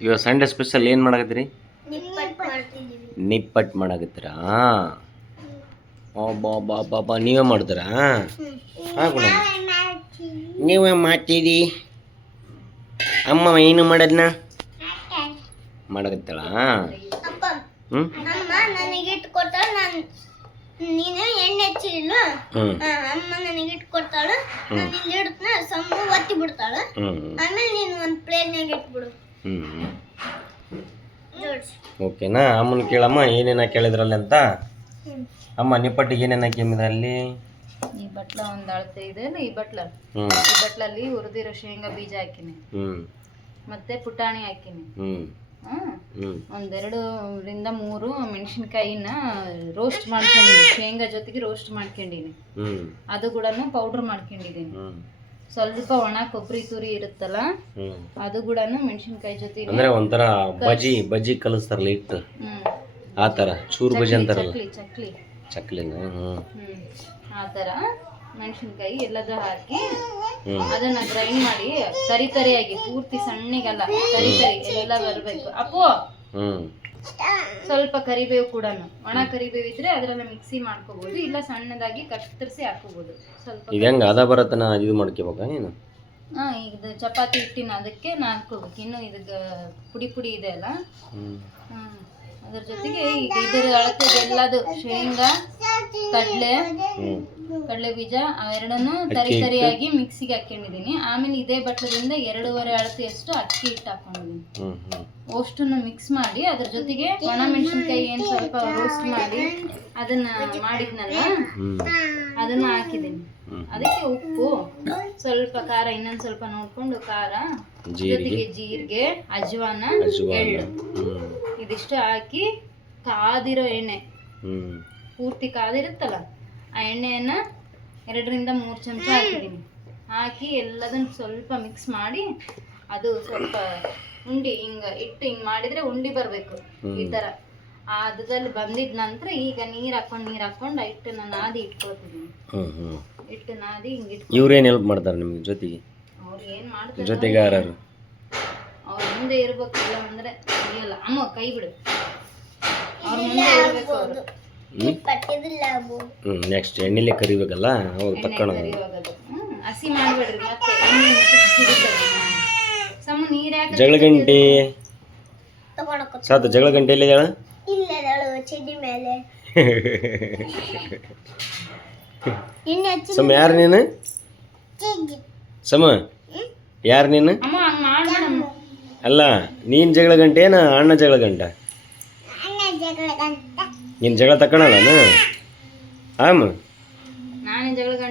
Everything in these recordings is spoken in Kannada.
ಇವಾಗ ಸಂಡೇ ಸ್ಪೆಷಲ್ ಏನು ಮಾಡಕತ್ತೀರಿ? ನಿಪ್ಪಟ್ಟು ಮಾಡಕತ್ತೀರಾ? ಬಾಬಾ ನೀವೇ ಮಾಡ್ತೀರಾ? ನೀವೇ ಮಾಡ್ತೀರಿ? ಅಮ್ಮ ಏನು ಮಾಡದ್ನ ಮಾಡಕತ್ತಾಳ? ನೀನು ಎಣ್ಣೆ ಹಚ್ಚಿಲ್ಲ ಅಮ್ಮ ನನಗೆ ಇಟ್ಕೊಡ್ತಾಳು, ನಾನು ಇಲ್ಲಿ ಇಡ್ತನ ಸಮ್ಮ ಒತ್ತಿ ಬಿಡ್ತಾಳು, ಆಮೇಲೆ ನೀನು ಒಂದು ಪ್ಲೇಟ್ನಾಗ ಇಟ್ಬಿಡು. ಓಕೆನಾ? ಅಮ್ಮನ ಕೇಳಮ್ಮ ಏನೇನು ಕೇಳಿದ್ರಲ್ಲಿ ಅಂತ. ಅಮ್ಮ ನಿಪ್ಪಟ್ಟಿಗೆ ಏನೇನು ಹಾಕಿದ ಅಲ್ಲಿ? ಈ ಬಟ್ಲ ಒಂದು ಅಳತೆ ಇದೆ, ಈ ಬಟ್ಲಲ್ಲಿ ಹುರಿದಿರೋ ಶೇಂಗಾ ಬೀಜ ಹಾಕಿನಿ, ಮತ್ತೆ ಪುಟಾಣಿ ಹಾಕಿನಿ, ಒಂದೆರಡರಿಂದ 3 ಮೆಣಸಿನ್ಕಾಯಿನ ರೋಸ್ಟ್ ಮಾಡ್ಕೊಂಡಿನಿ, ಶೇಂಗಾ ಜೊತೆಗೆ ರೋಸ್ಟ್ ಮಾಡ್ಕೊಂಡಿನಿ, ಅದು ಕೂಡ ಪೌಡ್ರ್ ಮಾಡ್ಕೊಂಡಿದ್ದೀನಿ. ಸ್ವಲ್ಪ ಒಣ ಕೊಬ್ಬರಿ ತುರಿ ಇರುತ್ತಲ್ಲ ಅದು ಕೂಡ ಮೆಣಸಿನ್ಕಾಯಿ ಜೊತೆ ಅಂದ್ರೆ ಒಂಥರ ಬಜ್ಜಿ ಕಲಿಸ್ತಾರಲ್ಲ ಇಟ್ಟು ಆ ತರ ಚೂರು ಬಜ್ಜಿ ಅಂತಾರಲ್ಲ, ಚಕ್ಲಿನ ಆ ತರ ಮೆಣಸಿನ್ಕಾಯಿ ಎಲ್ಲದ ಹಾಕಿ ಅದನ್ನ ಗ್ರೈಂಡ್ ಮಾಡಿ ತರಿಯಾಗಿ, ಪೂರ್ತಿ ಸಣ್ಣಗಲ್ಲ, ತರಿ ಎಲ್ಲ ಬರಬೇಕು. ಅಪ್ಪೋ ಸ್ವಲ್ಪ ಕರಿಬೇವು ಕೂಡ, ಒಣ ಕರಿಬೇವು ಇದ್ರೆ ಅದ್ರನ್ನ ಮಿಕ್ಸಿ ಮಾಡ್ಕೋಬಹುದು, ಇಲ್ಲ ಸಣ್ಣದಾಗಿ ಕತ್ತರಿಸಿ ಹಾಕೋಬಹುದು. ಸ್ವಲ್ಪ ಈಗ ಹೆಂಗ ಅದ ಬರತನ ಇದು ಮಾಡ್ಕೋಬೇಕಾ ನೀನು? ಈಗ ಚಪಾತಿ ಹಿಟ್ಟಿನ ಅದಕ್ಕೆ ಹಾಕೋಬೇಕು. ಇನ್ನು ಇದಕ್ಕೆ ಪುಡಿ ಇದೆ ಅಲ್ಲ, ಅದ್ರ ಜೊತೆಗೆ ಈಗ ಇದರ ಅಳತೆಗೆಲ್ಲದು ಶೇಂಗಾ, ಕಡಲೆ ಬೀಜ ಅವೆರಡನ್ನು ತರಿಯಾಗಿ ಮಿಕ್ಸಿಗೆ ಹಾಕೊಂಡಿದ್ದೀನಿ. ಆಮೇಲೆ ಇದೇ ಬಟ್ಲದಿಂದ 2.5 ಅಳತೆಯಷ್ಟು ಅಕ್ಕಿ ಹಿಟ್ಟು ಹಾಕೊಂಡಿದ್ದೀನಿ. ಅಷ್ಟನ್ನು ಮಿಕ್ಸ್ ಮಾಡಿ ಅದ್ರ ಜೊತೆಗೆ ಒಣ ಮೆಣಸಿನ್ಕಾಯಿ ಏನು ಸ್ವಲ್ಪ ರೋಸ್ಟ್ ಮಾಡಿ ಅದನ್ನ ಮಾಡಿದ್ನಲ್ಲ ಅದನ್ನ ಹಾಕಿದ್ದೀನಿ. ಅದಕ್ಕೆ ಉಪ್ಪು, ಸ್ವಲ್ಪ ಖಾರ, ಇನ್ನೊಂದು ಸ್ವಲ್ಪ ನೋಡ್ಕೊಂಡು ಖಾರ, ಜೊತೆಗೆ ಜೀರಿಗೆ, ಅಜ್ವಾನ, ಎಳ್ಳು ಇದಿಷ್ಟು ಹಾಕಿ ಕಾದಿರೋ ಎಣ್ಣೆ, ಪೂರ್ತಿ ಕಾದಿರುತ್ತಲ್ಲ ಆ ಎಣ್ಣೆಯನ್ನ 2ರಿಂದ 3 ಚಮಚ ಹಾಕಿದ್ದೀನಿ. ಹಾಕಿ ಎಲ್ಲದನ್ನು ಸ್ವಲ್ಪ ಮಿಕ್ಸ್ ಮಾಡಿ ಅದು ಸ್ವಲ್ಪ ಉಂಡಿ ಹಿಂಗೆ ಮಾಡಿದ್ರೆ ಉಂಡಿ ಬರಬೇಕು ಈ ಥರ. ಆ ಹದದಲ್ಲಿ ಬಂದಿದ ನಂತರ ಈಗ ನೀರು ಹಾಕೊಂಡು ಹಿಟ್ಟನ್ನ ನಾದಿ ಇಟ್ಕೊಳ್ತಿದ್ದೀನಿ. ಹಿಟ್ಟು ನಾದಿ ಹಿಂಗೆ ಇವ್ರೇನು ಹೆಲ್ಪ್ ಮಾಡ್ತಾರೆ ನಿಮ್ಗೆ ಜೊತೆಗೆ? ಅವ್ರು ಏನು ಮಾಡ್ತಾರೆ ಜೊತೆಗಾರರು? ಅವ್ರ ಮುಂದೆ ಇರ್ಬೇಕು, ಇಲ್ಲ ಅಂದ್ರೆ ಇಲ್ಲ. ಅಮ್ಮ ಕೈ ಬಿಡು, ಅವ್ರ ಮುಂದೆ ಇರಬೇಕು ಅವರು. ನೆಕ್ಸ್ಟ್ ಎಣ್ಣೆಲೆ ಕರಿಬೇಕಲ್ಲ, ಅವಾಗ ತಕ್ಕೊಂಡು ಹಸಿ ಮಾಡ್ಬೇಡ್ರಿ, ಮತ್ತೆ ಸಮ ನೀರು ಯಾಕೆ ಜಗಳ ಗಂಟೆ ಸಾತು. ಜಗಳ ಗಂಟೆ ಎಲ್ಲಿದ್ದಾಳ? ಚಡ್ಡಿ ಮೇಲೆ. ಸಮ ಯಾರು ನೀನು? ಸಮ ಯಾರು ನೀನು? ಅಲ್ಲ, ನೀನ್ ಜಗಳ ಗಂಟೆ ಏನ ಅಣ್ಣ ಜಗಳ ಗಂಟ? ನೀನು ಜಗಳ ತಕ್ಕಣಲ್ಲ ಆಮ?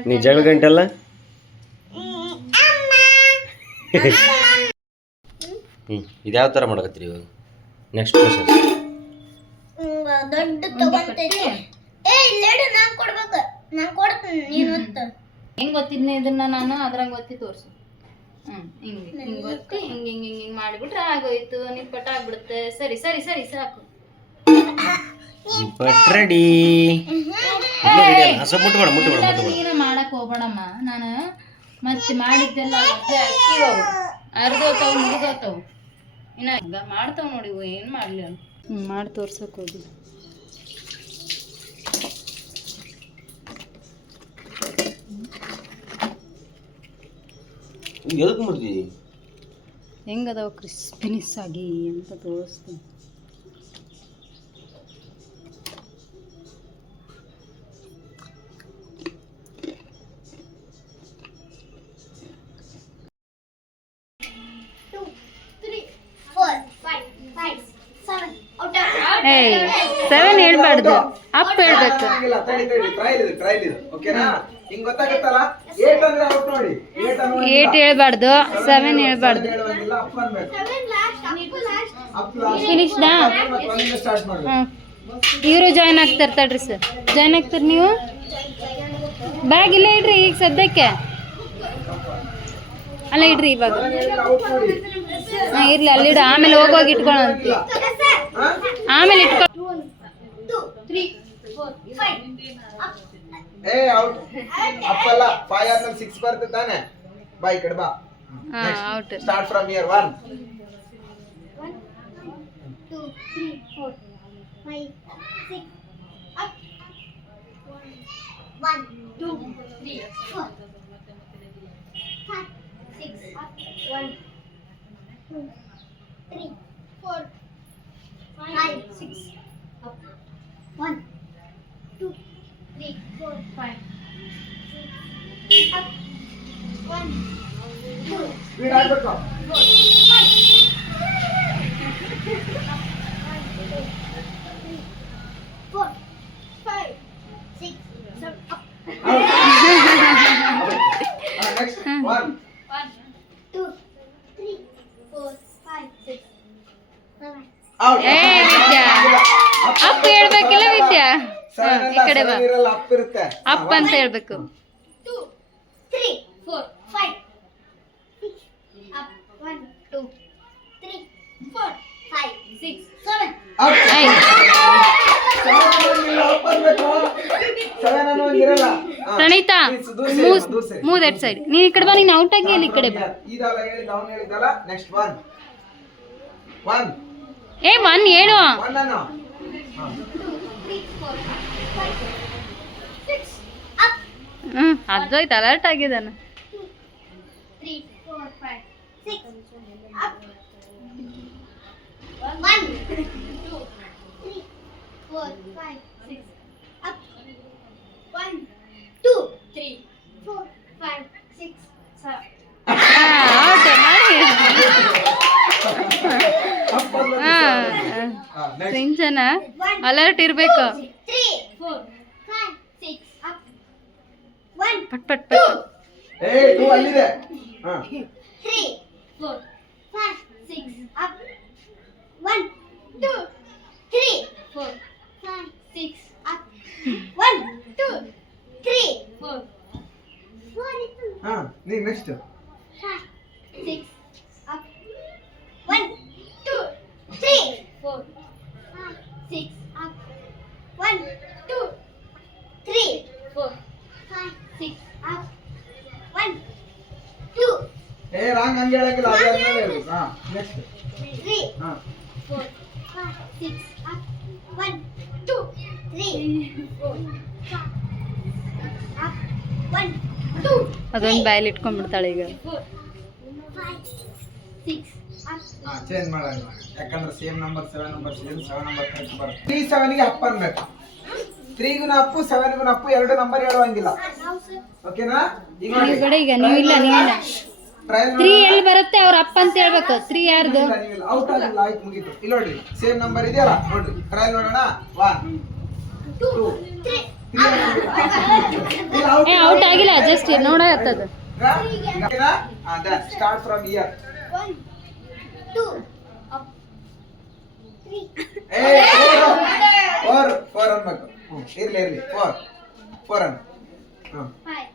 ನೀ ಜಗಳ ಗಂಟೆ ಅಲ್ಲ? ಇದ್ಯಾವ ಥರ ಮಾಡಕತ್ತೀರಿ ಇವಾಗ? ನೆಕ್ಸ್ಟ್ ಪ್ರೊಸೆಸ್ ದೊಡ್ಡ ತಗೊಂತೈತಿ. ಹೆಂಗ್ ಗೊತ್ತಿದ್ನಿ ಇದನ್ನ ನಾನು ಅದ್ರಂಗೆ ಗೊತ್ತಿ ತೋರ್ಸು. ಹಿಂಗೆ ಗೊತ್ತಿ ಹಿಂಗೆ ಮಾಡಿಬಿಟ್ರೆ ಆಗೋಯ್ತು, ನಿಪ್ಪಟ್ಟು ಆಗ್ಬಿಡುತ್ತೆ. ಸರಿ ಸಾಕು. ರೆಡಿ. ನೀನ ಮಾಡಕ್ ಹೋಗ್ಬೇಡಮ್ಮ, ನಾನು ಮತ್ತೆ ಮಾಡಿದ್ದೆಲ್ಲ ಅಕ್ಕಿವು ಅರ್ಧೋತಾವು ಮುರಿದೋತಾವು. ಇನ್ನ ಈಗ ಮಾಡ್ತಾವ ನೋಡಿ, ಏನು ಮಾಡಲಿ ಮಾಡಿ ತೋರ್ಸಕ್ ಹೋಗಿ. ಹೆಂಗದಾವ ಕ್ರಿಸ್ಪಿನೆಸ್ ಆಗಿ ಅಂತ ತೋರಿಸ್ತೀನಿ. ಸೆವೆನ್ ಹೇಳ್ಬಾರ್ದು, ಅಪ್ ಹೇಳ್ಬೇಕು. 8 ಹೇಳ್ಬಾರ್ದು, 7 ಹೇಳ್ಬಾರ್ದು. ಫಿನಿಶ್ಡಾ? ಇವರು ಜಾಯ್ನ್ ಆಗ್ತಾರೆ ತಡ್ರಿ ಸರ್. ಜಾಯ್ನ್ ಆಗ್ತಾರೆ ನೀವು? ಬ್ಯಾಗ್ ಇಲ್ಲೇ ಇಡ್ರಿ ಈಗ ಸದ್ಯಕ್ಕೆ. ಅಲ್ಲ ಇಡ್ರಿ ಇವಾಗ. ಇರ್ಲಿ ಅಲ್ಲಿಡ, ಆಮೇಲೆ ಹೋಗೋಗಿ ಇಟ್ಕೊಳ್ಳೋಂತಿ. ಆಮೇಲೆ ಇಟ್ಕೊ. 2 3 4 5 ಏ ಔಟ್ ಅಪ್ಪಲ್ಲ 5 ಆದ್ಮೇಲೆ 6 ಬರ್ತದೆ ತಾನೆ ಬಾ ಈ ಕಡೆ ಬಾ out. Start from here 1 1 2 3 4 5 6 up 1 2 3 4 5 6 up 1 2 3 4 5 6 up 1 2 3 4 5 6 up 1 2 speed ಆಗಬೇಕು 4 5 6 7 up ನೆಕ್ಸ್ಟ್ 1 2 3 4 5 6 7 ಔಟ್ ಏ ವಿದ್ಯಾ ಅಪ್ ಹೇಳ್ಬೇಕಿಲ್ಲ ವಿದ್ಯಾ. ಈ ಕಡೆ ಬಾ. ಇರಲ್ಲ ಅಪ್ ಇರುತ್ತೆ ಅಪ್ ಅಂತ ಹೇಳ್ಬೇಕು. 2 3 4 5 6 up 1 2 3 4 5 6 7 ಔಟ್ ಐ 7 ಅಪ್ ಬರಬೇಕು 7 ಅನ್ನೋ ಇರಲ್ಲ ಪ್ರಣೀತಾ ಮೂವ್ ದಟ್ ಸೈಡ್. ನೀನ್ ಈ ಕಡೆ ಬಾ, ನೀನ್ ಔಟ್ ಆಗಿ ಅಲ್ಲಿ ಈ ಕಡೆ ಬಾ. ಇದಲ್ಲ ಹೇಳಿದ ಅವನು ಹೇಳಿದಲ್ಲ ನೆಕ್ಸ್ಟ್ 1 ಏ 1 ಹೇಳು. 1 ಅನ್ನೋ 3 4 5 6 up Advait alert ಆಗಿದ್ದಾನ. 3 4 5 6 up 1 2 3 4 5 6 up 1 2 3 4 5 6 7 out ಮಾಡಿ. ಅಪ್ ಬರಲ್ಲ ನೆಕ್ಸ್ಟ್ ಸಿಂಚನ ಅಲರ್ಟ್ ಇರ್ಬೇಕು. 3 4 5 6 up 1 ಪಟ್ ಪಟ್ ಪಟ್. ಏ 2 ಅಲ್ಲಿದೆ ಹಾ 3 4 5 6 up 1 2 3 4 5 6 up 1 2 3 4 ಹಾ ನೀ ನೆಕ್ಸ್ಟ್ 5 6 up 1 2 3 4 5 6 up 1 2 3 4 5 6 up 1 2 ಏ ರಾಂಗ್ ಹಂಗೆ ಹೇಳಂಗಿಲ್ಲ ಅದಾದ್ಮೇಲೆ ಹೇಳು ಹಾ ನೆಕ್ಸ್ಟ್ 3 ಹಾ 4 5 6 up 1 2 3 4 5 up 1 2 ಅದೊಂದು ಬಾಯಲ್ಲಿ ಇಟ್ಕೊಂಡ್ಬಿಡ್ತಾಳೆ ಈಗ. 4 5 6 up ಹಾ ಚೇಂಜ್ ಮಾಡೋಣ ಯಾಕಂದ್ರೆ same number 7 number same 7 number correct ಬರುತ್ತೆ 3 7 ಗೆ ಅಪ್ ಅನ್ಬೇಕು 3 ಗುನ ಅಪ್ 7 ಗುನ ಅಪ್ ಎರಡು ನಂಬರ್ ಹೇಳುವಂಗಿಲ್ಲ now sir ಓಕೆನಾ ಈಗ ಈ ಕಡೆ ಈಗ ನೀವಿಲ್ಲ. ಟ್ರಯಲ್ 3 ಎಲ್ಲಿ ಬರುತ್ತೆ ಅವ್ರ ಅಪ್ಪ ಅಂತ ಹೇಳ್ಬೇಕು. 3 ಯಾರ್ದು? ಔಟ್ ಆಗಿಲ್ಲ ಆಯ್ತು ಮುಗೀತು ಇಲ್ಲಿ ನೋಡಿ ಸೇಮ್ ನಂಬರ್ ಇದೆಯಲ್ಲ ನೋಡ್ರಿ ಟ್ರಯಲ್ ನೋಡೋಣ 1 2 3 ಏ ಔಟ್ ಆಗಿಲ್ಲ, ಜಸ್ಟ್ ನೋಡತ್ತದ. ಸ್ಟಾರ್ಟ್ ಫ್ರಮ್ ಹಿಯರ್ 1 2 up 3 ಏ 4 ಅನ್ಬೇಕು ಇರ್ಲಿ 4 ಅನ್ 5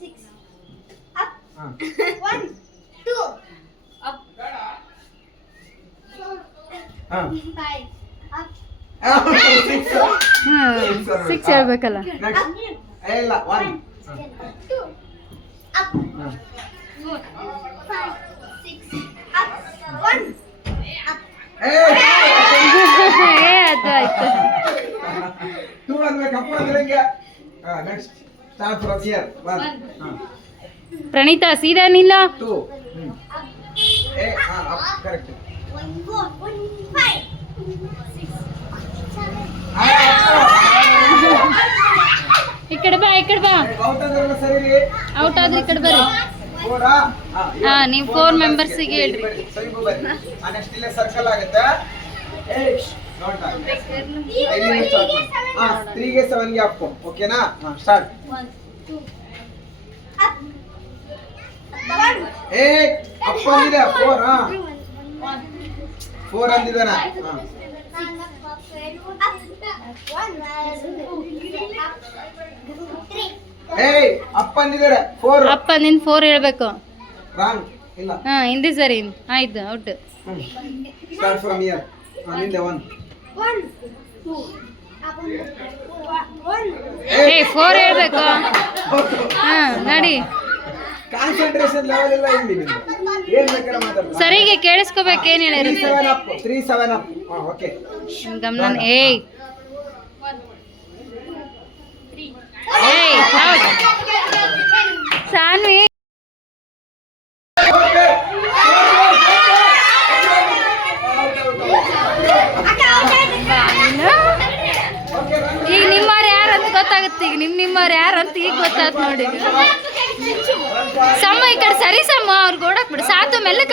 6 up ಹಾ 1 2 up 4 ಹಾ 5 up 6 ಹೇಳ್ಬೇಕಲ್ಲ. ನೆಕ್ಸ್ಟ್ ಇಲ್ಲ 1 2 up ಹಾ 4 5 6 up 1 up ಏ ಏ ಅದು ಆಯ್ತು. 2 ಅನ್ಬೇಕು ಅಪ್ಪ ಅಂದ್ರೆ ಹೆಂಗೆ ನೆಕ್ಸ್ಟ್ ಸ್ಟಾರ್ಟ್ ಫ್ರಮ್ ಹಿಯರ್ 1 ಹಾ ಪ್ರಣೀತಾ ಸೀದಾ ನಿಲ್ಲ. 2 ಏ ಹಾ ಅಪ್ ಕರೆಕ್ಟ್ 1 4 1 5 6 7 ಈ ಕಡೆ ಬಾ, ಈ ಕಡೆ ಬಾ. ಔಟ್ ಅಂದ್ರೆ ಸರಿ ಔಟ್ ಆದ್ರೆ ಈ ಕಡೆ ಬರ್ರಿ. 4 ಹಾ ನೀವು 4 ಮೆಂಬರ್ಸಿಗೆ ಹೇಳ್ರಿ. ಸರಿ ಬರ್ರಿ ನೆಕ್ಸ್ಟ್ ಇಲ್ಲೇ ಸರ್ಕಲ್ ಆಗುತ್ತೆ ಏ ನೋಡ್ತಾ 3 ಗೆ 7 ಗೆ ಅಪ್ ಓಕೆನಾ ಸ್ಟಾರ್ಟ್ 1 2 up 1 ಏ ಅಪ್ ಅಂದಿದೆ 4 ಹಾ 4 ಅಂದಿದಾನ ಹಾ ಏ ಅಪ್ ಅಂದಿದ್ದಾರೆ 4 ಅಪ್ಪ ನಿನ್ 4 ಹೇಳ್ಬೇಕು. ರಾಂಗ್ ಇಲ್ಲ ಹಾ ಹಿಂದಿ ಸರಿ ಆಯ್ತು ಔಟ್. ಸ್ಟಾರ್ಟ್ ಫ್ರಮ್ ಹಿಯರ್ ನಿಂದೆ 1 1 2 ಏ 4 ಹೇಳ್ಬೇಕು. ಹಾ ನಡಿ. ಕಾನ್ಸಂಟ್ರೇಷನ್ ಲೆವೆಲ್ ಇಲ್ಲ ಇಲ್ಲಿ ನಿಮ್ದು. ಏನ್ ಬೇಕಾದ್ರೆ ಮಾತಾಡ್ತಾರೆ. ಸರಿಗೆ ಕೇಳಿಸ್ಕೋಬೇಕು ಏನ್ ಹೇಳಿದ್ರು. 3 7 ಅಪ್. ಓಕೆ. ಗಮನ. ಏಯ್ ಔಟ್. ಸಾನ್ವಿ ಈಗ ನಿಮ್ಮವ್ರು ಯಾರು ಅಂತ ಗೊತ್ತಾಗುತ್ತೆ. ಈಗ ನಿಮ್ಮವ್ರು ಯಾರು ಅಂತ ಈಗ ಗೊತ್ತಾಯ್ತು ನೋಡಿ. ಸಮ್ಮ ಈ ಕಡೆ ಸರಿ ಸಮ್ಮ ಅವ್ರಿಗೆ ಓಡಕ್ ಬಿಡು. ಸಾತು ಮೆಲ್ಲಕ.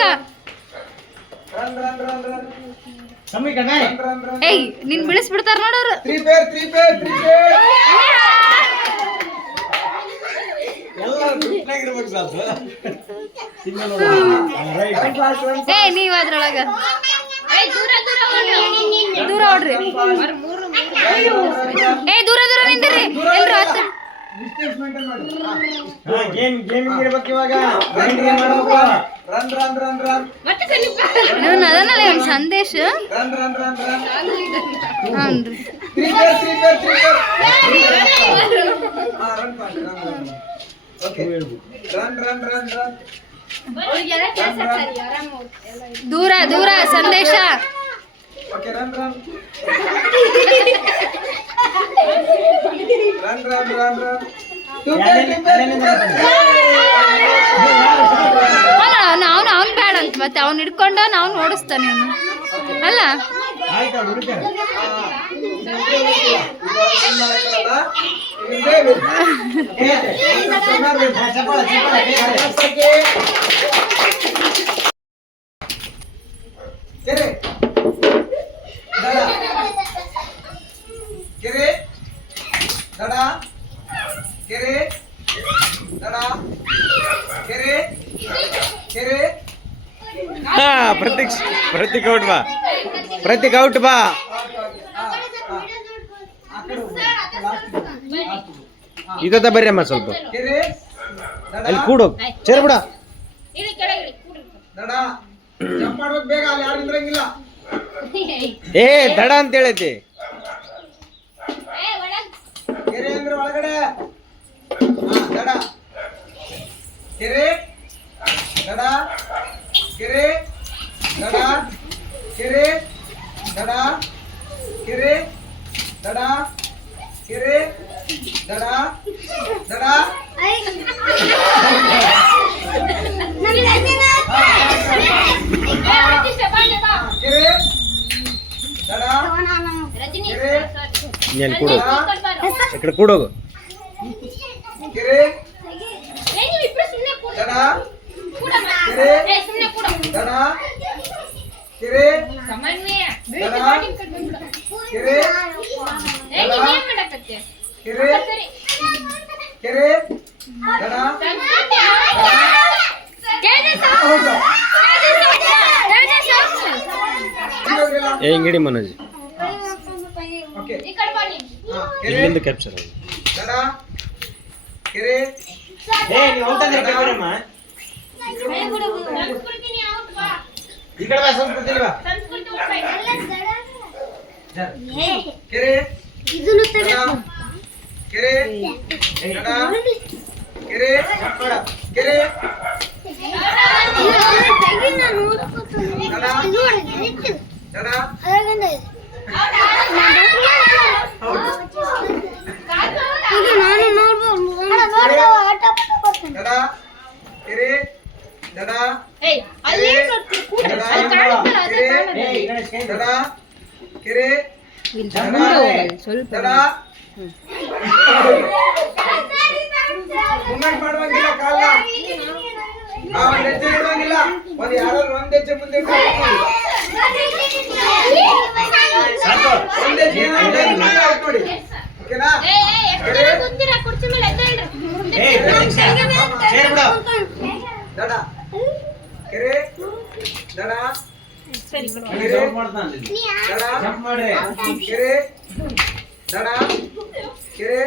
ಏಯ್ ನಿನ್ ಬಿಡಿಸ್ಬಿಡ್ತಾರ ನೋಡೋರು. 3 ಪೇರ್ 3 ಪೇರ್ 3 ಪೇರ್ ಎಲ್ಲ ಬಿಟ್ಟಾಗಿರ್ಬೇಕು ಸಾಕು. ಏ ನೀವ್ ಅದ್ರೊಳಗ ದೂರ ಓಡ್ರಿ. ಏ ದೂರ ದೂರ ನಿಂದಿರಿ ಎಲ್ರು. ಹತ್ತು ಡಿಸ್ಟೆನ್ಸ್ ಮೇಂಟೈನ್ ಮಾಡಿ. ಗೇಮಿಂಗ್ ಇರ್ಬೇಕು ಇವಾಗ. ರನ್ ರನ್ ರನ್ ರನ್ ಇವನ್ ಅದನ್ನಲ್ಲ ಇವನ್ ಸಂದೇಶ. ರನ್ ರನ್ ರನ್ ರನ್ ಹನ್ರಿ 3 pair 3 pair 3 pair run fast run okay run run run run ದೂರ ದೂರ ಸಂದೇಶ. Okay run run run run run run 2 pair 3 pair ಅವ್ನು ಬೇಡ ಅಂತ ಮತ್ತೆ ಅವ್ನು ಹಿಡ್ಕೊಂಡ ನಾವು ಓಡಿಸ್ತಾನೆ ಇವನು ಅಲ್ಲ. ಪ್ರತೀಕ್ ಔಟ್ ಬಾ. ಪ್ರತೀಕ್ ಔಟ್ ಬಾ. ಇದತ್ತ ಬರ್ರಿ ಅಮ್ಮ ಸ್ವಲ್ಪ ಅಲ್ಲಿ ಕೂಡು. ಚೇರ್ ಬಿಡ. ಜಂಪ್ ಮಾಡ್ಬೇಕು ಬೇಗ, ಅಲ್ಲಿ ಯಾರು ನಿಂದ್ರಂಗಿಲ್ಲ. ಏ ದಡ ಅಂತ ಹೇಳೈತಿ. ಕೆರೆ ಅಂದ್ರೆ ಒಳಗಡೆ ದಡ. ಕೆರೆ ದಡ ಕೆರೆ ದಡ ಕೆರೆ ದಡ ಕೆರೆ ದಡ ಕೆರೆ ದಡ ದಡ ಕೆರೆ ದಡ ಕೆರೆ ನೀನು ಕೂಡು. ಈ ಕಡೆ ಕೂಡೋಗು. ಕೆರೆ ದಡ ಕೆರೆ ದಡ ಕೆರೆ ದಡ ಕೆರೆ ಕೆರೆ ಕೆರೆ ದಡ ಏ ಹಿಂಗಿಡಿ ಮನೋಜ್. ಓಕೆ ಇಲ್ಲಿಂದ ಕ್ಯಾಪ್ಚರ್ ಆಗಿ ದಡ ಕೆರೆ ಈ ಕಡೆ ಬಾ ಸ್ವಲ್ಪ ಬಾ. ಕೆರೆ ದಡ ಕೆರೆ ದಡ ಕೆರೆ ಕೆರೆ ದಡ ದಡ ಕೆರೆ ದಡ ದಡ ಕೆರೆ ದಡ ಮೂವ್ಮೆಂಟ್ ಮಾಡುವಂಗಿಲ್ಲ, ಕಾಲ ಒಂದ್ ಹೆಜ್ಜೆ ಇಡುವಂಗಿಲ್ಲ. ಒಂದ್ ಯಾರಾದ್ರೂ ಒಂದ್ ಹೆಜ್ಜೆ ಮುಂದೆ ಒಂದ್ ಹೆಜ್ಜೆ ನೋಡಿ. ಓಕೆನಾ? ದಡ ಕೆರೆ ದಡ ಕೆರೆ ದಡ ಕೆರೆ ದಡ ಕೆರೆ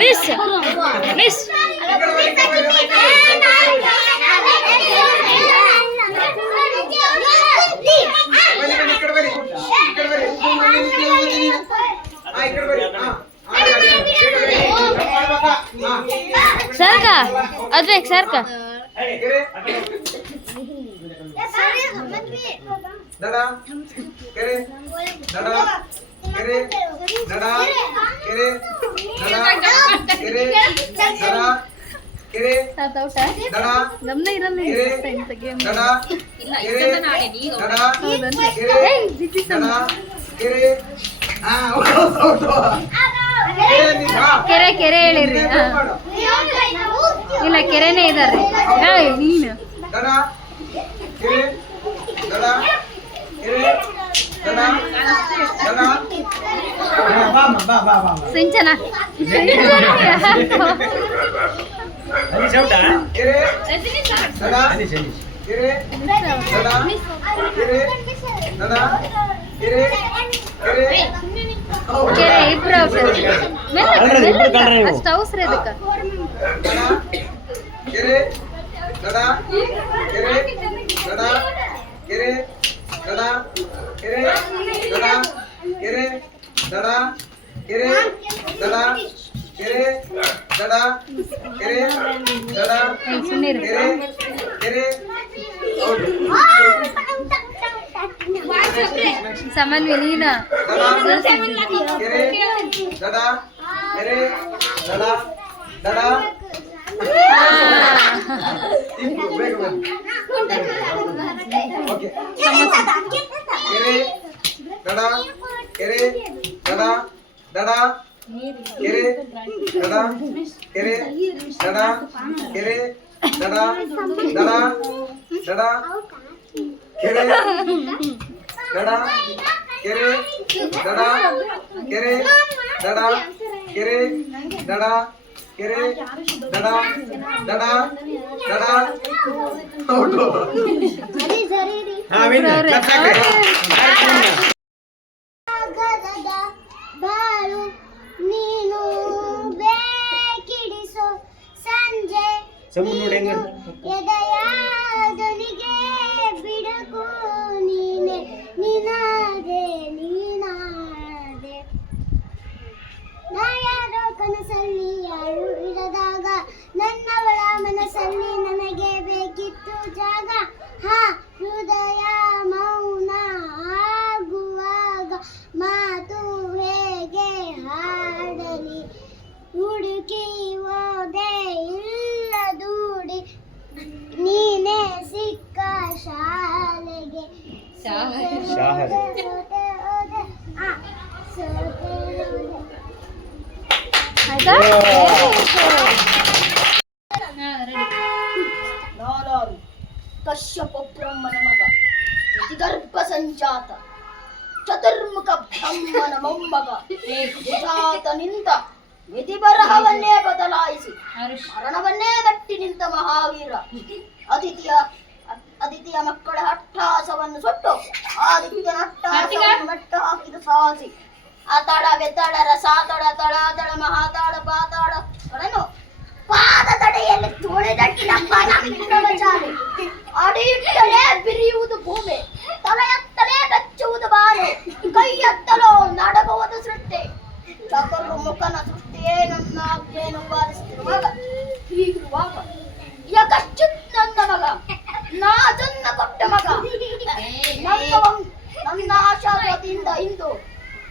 ಮಿಸ್ ಮಿಸ್ ದಡ ಅರ್ಜುನ್ ಸರ್ಕ ಕೆರೆ ದಡ ಕೆರೆ ದಡ ಕೆರೆ ದಡ ಕೆರೆ ದಡ ಕೆರೆ ದಡ ಕೆರೆ ದಡ ಗಮನ ಇರಲ್ಲ ಕೆರೆ ದಡ ಕೆರೆ ದಡ ಕೆರೆ ದಡ ಕೆರೆ ಕೆರೆ ಕೆರೆ ಹೇಳಿರಿ ಇಲ್ಲ ಕೆರೆನೇ ಇದಾರೆ ನೀನು ದಡ ಕೆರೆ ದಡ ಕೆರೆ ದಡ ದಡ ಬಾ ಸಿಂಚನ ಕೆರೆ ದಡ ಕೆರೆ ದಡ ಕೆರೆ ದಡ ಕೆರೆ ಕೆರೆ ಕೆರೆ ಇಬ್ರು ಅಷ್ಟು ಅವಸರ ಇದಕ್ಕ ದಡ ಕೆರೆ ದಡ ಕೆರೆ ದಡ ಕೆರೆ ದಡ ಕೆರೆ ದಡ ಕೆರೆ ದಡ ಕೆರೆ ದಡ ಕೆರೆ ದಡ ಕೆರೆ ದಡ ಸುಮ್ಮನೆ ಕೆರೆ ಕೆರೆ ಹೌದು ಸಮನ್ವಿ ನೀನ ದಡ ಕೆರೆ ದಡ ಕೆರೆ ದಡ ದಡ ಇಬ್ರು ಬೇಗ ಬನ್ನಿ ಓಕೆ ಕೆರೆ ದಡ ಕೆರೆ ದಡ ದಡ ಕೆರೆ ದಡ ಕೆರೆ ದಡ ಕೆರೆ ದಡ ದಡ ದಡ ಕೆರೆ ದಡ ಕೆರೆ ದಡ ಕೆರೆ ದಡ ಕೆರೆ ದಡ ಕೆರೆ ದಡ ದಡ ದಡ ಹೌದು ಬಾಳು ನೀನು ಬೇಕಿಡಿಸೋ ಸಂಜೆ ಎದೆಯಾದನಿಗೆ ಬಿಡಕು ನೀನೆ ನೀನಾದೆ ನೀನಾದೆ ನಾ ಯಾರೋ ಕನಸಲ್ಲಿ ಯಾರು ಇರದಾಗ ನನ್ನವಳ ಮನಸ್ಸಲ್ಲಿ ನನಗೆ ಬೇಕಿತ್ತು ಜಾಗ ಹಾ ಹೃದಯ ಮೌನ ಆಗುವಾಗ ಮಾತು ಹೇಗೆ ಹಾಡಲಿ ಹುಡುಕಿ ಹೋದೆ ಇಲ್ಲ ದೂಡಿ ನೀನೇ ಸಿಕ್ಕ ಶಾಲೆಗೆ ಸೋತೆ ಹೋದೆ ಸೋತೆ ಹೋದೆ ಆಯ್ತಾ ನಾನಾರು ಕಶ್ಯಪ ಬ್ರಹ್ಮನ ಮಗ ಗರ್ಭ ಸಂಜಾತ ಚತುರ್ಮುಖ ಬ್ರಹ್ಮನ ಮೊಮ್ಮಗ ನಿಂತ ವಿಧಿ ಬರಹವನ್ನೇ ಬದಲಾಯಿಸಿ ಮರಣವನ್ನೇ ಗಟ್ಟಿ ನಿಂತ ಮಹಾವೀರ ಅದಿತಿಯ ಮಕ್ಕಳ ಅಟ್ಟಹಾಸವನ್ನು ಸುಟ್ಟು ಆದಿತ್ಯನ ಅಟ್ಟಹಾಸವನ್ನು ಮೆಟ್ಟು ಹಾಕಿದ ಸಾಹಸಿ ಆತಾಳ ಬೆತ್ತಾಳ ರಸಾತಳ ತಳಾತಳ ಮಹಾತಾಳ ಪಾತಾಳಗಳನ್ನು ಪಾದ ತಡೆಯಲ್ಲಿ ತುಳಿದಟ್ಟಿನ ಪರಾಕ್ರಮಶಾಲಿ ಅಡಿಯಿಟ್ಟಲೇ ಬಿರಿಯುವುದು ಭೂಮಿ ತಲೆಯತ್ತಲೇ ಬೆಚ್ಚುವುದು ಬಾನು ಕೈಯತ್ತಲೋ ನಡಗುವುದು ಸೃಷ್ಟಿ ಚತುರ್ಮುಖನ ಸೃಷ್ಟಿಯೇ ನನ್ನ ಆಜ್ಞೆಯನ್ನು ಬಾರಿಸುತ್ತಿರುವಾಗ ಹೀಗಿರುವಾಗ ಯಕಶ್ಚಿತ್ ನನ್ನ ಮಗ ನಾ ಜನ್ಮ ಕೊಟ್ಟ ಮಗ ನನ್ನ ಆಶಾವತಿಯಿಂದ ಇಂದು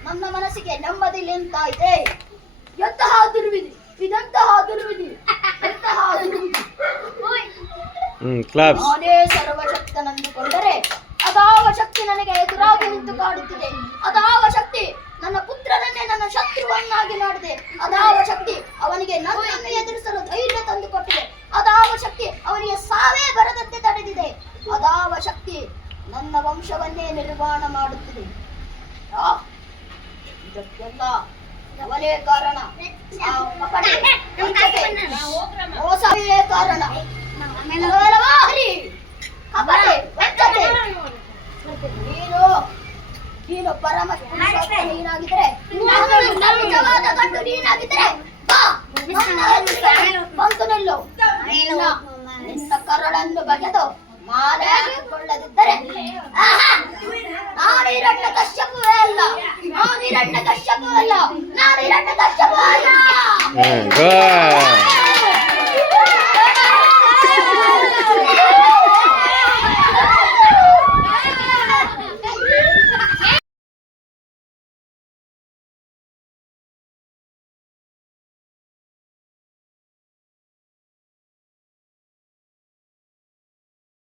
ನನ್ನ ಮನಸ್ಸಿಗೆ ನೆಮ್ಮದಿ ನಿಂತಾಯಿದೆ ಎಂತಹ ದುರ್ವಿಧಿ ಇದಂತಹ ದುರ್ವಿಧಿ ಎಂತಹ ದುರ್ವಿಧಿ ನಾನೇ ಸರ್ವಶಕ್ತನೆಂದುಕೊಂಡರೆ ಅದಾವ ಶಕ್ತಿ ನನಗೆ ಎದುರಾಗಿ ನಿಂತು ಕಾಡುತ್ತಿದೆ ಅದಾವ ಶಕ್ತಿ ನನ್ನ ಪುತ್ರನನ್ನೇ ನನ್ನ ಶತ್ರುವನ್ನಾಗಿ ಮಾಡಿದೆ ಅದಾವ ಶಕ್ತಿ ಅವನಿಗೆ ನನ್ನನ್ನು ಎದುರಿಸಲು ಧೈರ್ಯ ತಂದುಕೊಟ್ಟಿದೆ ಅದಾವ ಶಕ್ತಿ ಅವನಿಗೆ ಸಾವೇ ಬರದಂತೆ ತಡೆದಿದೆ ಅದಾವ ಶಕ್ತಿ ನನ್ನ ವಂಶವನ್ನೇ ನಿರ್ಮಾಣ ಮಾಡುತ್ತಿದೆ ಇದಕ್ಕೆಲ್ಲ ಅವನೇ ಕಾರಣ ಮೋಸವೇ ಕಾರಣ ನೀನು ಪರಮ ನೀನಾಗಿದ್ರೆ ನಿಜವಾದ ಗಂಡು ನೀನಾಗಿದ್ರೆ ಬಂತು ನಿಲ್ಲು ನಿನ್ನ ಕರಳನ್ನು ಬಗೆದು ಮಾಲೆ ಹಾಕಿಕೊಳ್ಳದಿದ್ದರೆ ನಾನು ಹಿರಣ್ಯ ಕಶ್ಯಪವೇ ಅಲ್ಲ ನಾನು ಹಿರಣ್ಯ ಕಶ್ಯಪವೇ ಅಲ್ಲ ನಾನು ಹಿರಣ್ಯ ಕಶ್ಯಪವೇ ಅಲ್ಲ